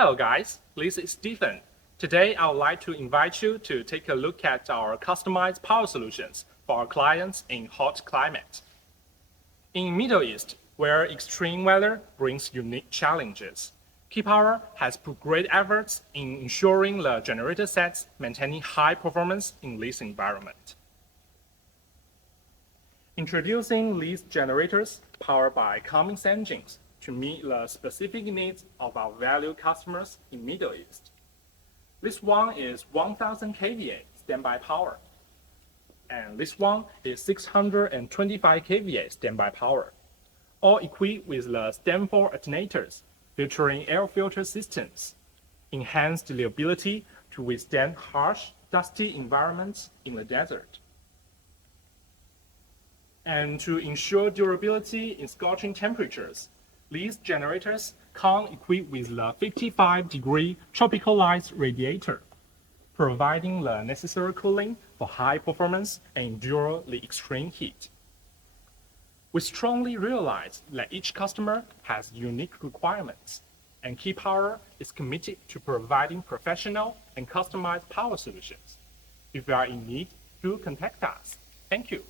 Hello guys, this is Stephen. Today I would like to invite you to take a look at our customized power solutions for our clients in hot climate. In Middle East, where extreme weather brings unique challenges, Keypower has put great efforts in ensuring the generator sets maintaining high performance in this environment. Introducing these generators powered by Cummins engines to meet the specific needs of our valued customers in Middle East. This one is 1000 kVA standby power, and this one is 625 kVA standby power, all equipped with the Stanford alternators featuring air filter systems, enhanced the ability to withstand harsh, dusty environments in the desert. And to ensure durability in scorching temperatures, these generators come equipped with the 55-degree tropical light radiator, providing the necessary cooling for high performance and endure the extreme heat. We strongly realize that each customer has unique requirements, and Keypower is committed to providing professional and customized power solutions. If you are in need, do contact us. Thank you.